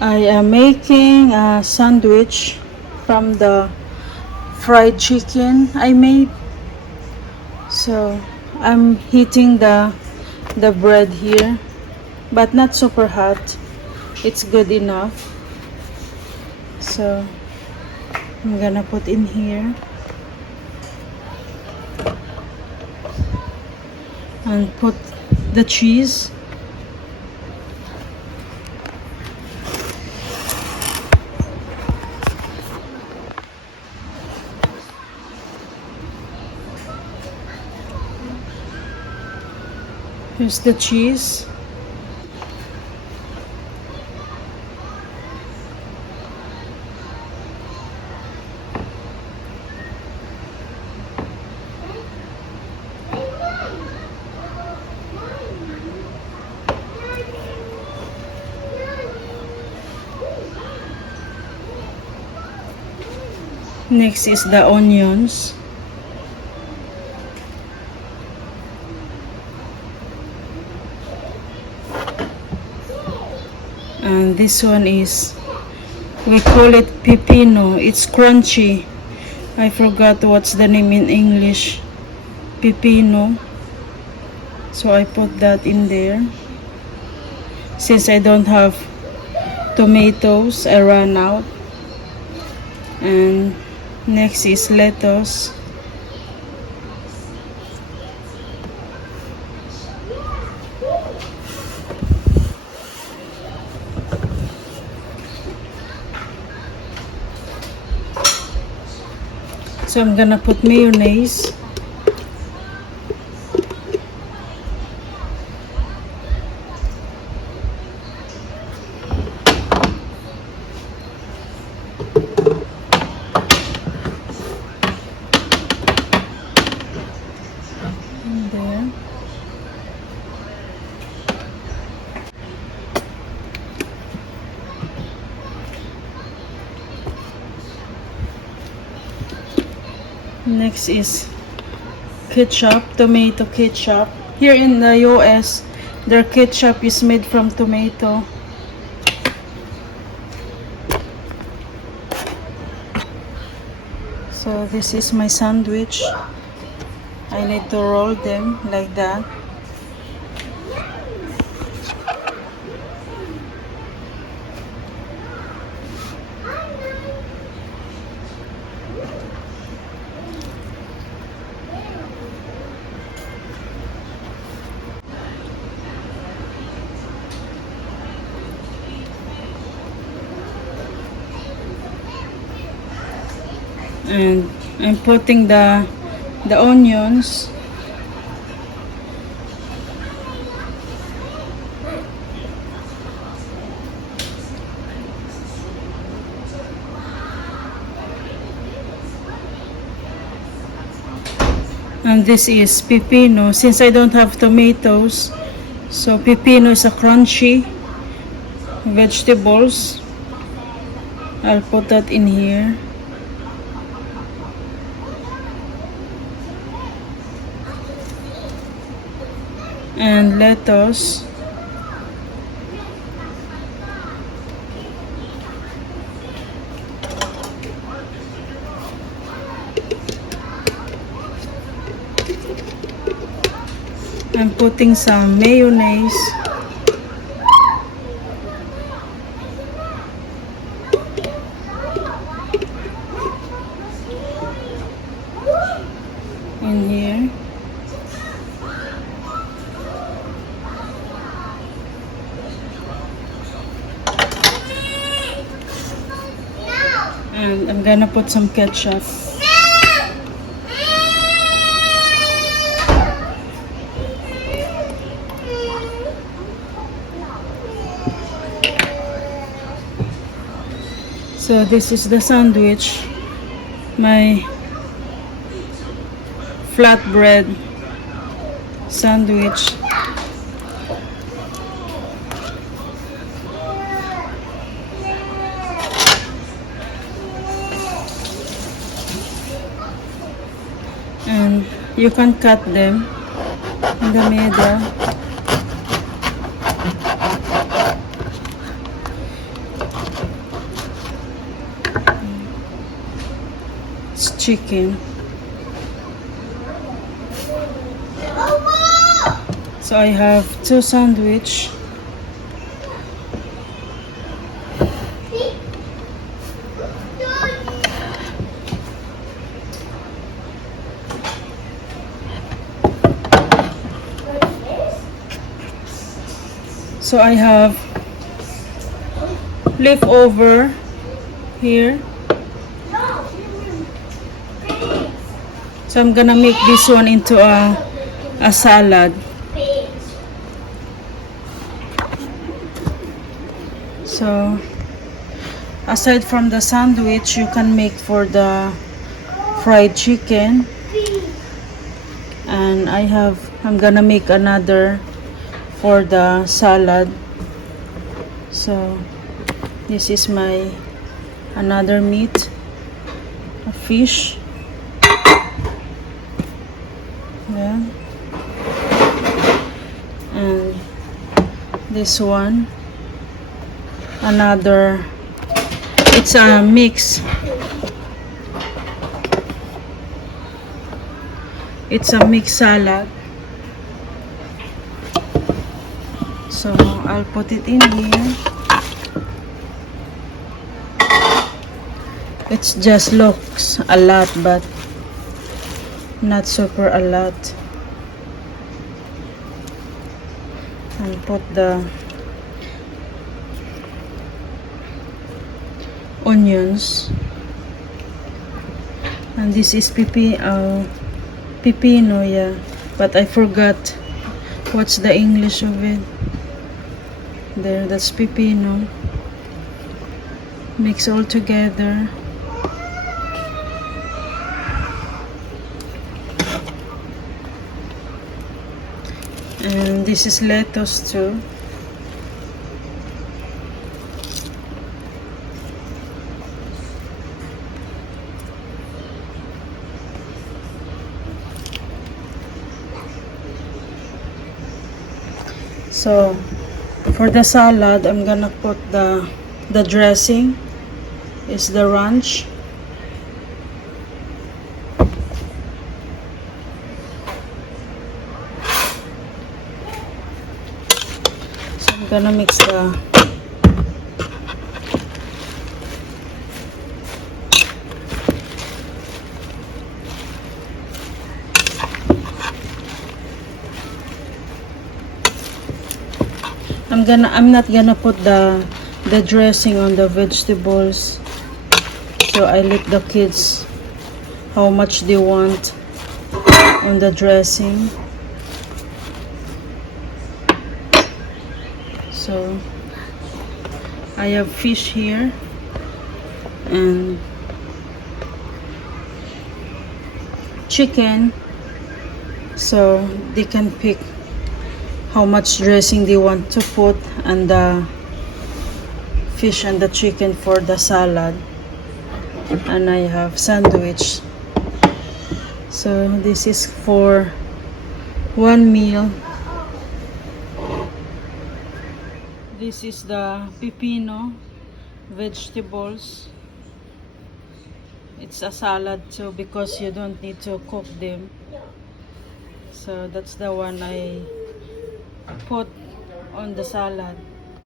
I am making a sandwich from the fried chicken I made. So I'm heating the bread here, but not super hot. It's good enough. So I'm gonna put in here and put the cheese. Here's the cheese. Next is the onions. And this one is, we call it Pipino. It's crunchy. I forgot what's the name in English. Pipino. So I put that in there. Since I don't have tomatoes, I ran out. And next is lettuce. So I'm gonna put mayonnaise. In there. Next is ketchup, tomato ketchup. Here in the US, their ketchup is made from tomato. So this is my sandwich. I need to roll them like that. And I'm putting the onions. And this is pipino. Since I don't have tomatoes, so pipino is a crunchy vegetables. I'll put that in here. And lettuce. I'm putting some mayonnaise. In here. And I'm gonna put some ketchup. So this is the sandwich, my flatbread sandwich. And you can cut them in the middle. chicken. So I have 2 sandwich. So I have leftover here. So I'm gonna make this one into a salad. So aside from the sandwich, you can make for the fried chicken. And I'm gonna make another for the salad. So this is my another meat, a fish. Yeah. And this one, another, it's a mix. It's a mixed salad. So I'll put it in here. It just looks a lot, but not super a lot. And put the onions. And this is pipino, yeah. But I forgot what's the English of it. There, that's pipino. Mix all together. And this is lettuce too. So for the salad, I'm gonna put the dressing is the ranch. So I'm gonna mix the I'm not gonna put the dressing on the vegetables. So I let the kids how much they want on the dressing. So I have fish here and chicken, so they can pick how much dressing they want to put, and the fish and the chicken for the salad. And I have sandwich. So this is for one meal. This is the pipino vegetables. It's a salad too because you don't need to cook them. So that's the one I put on the salad.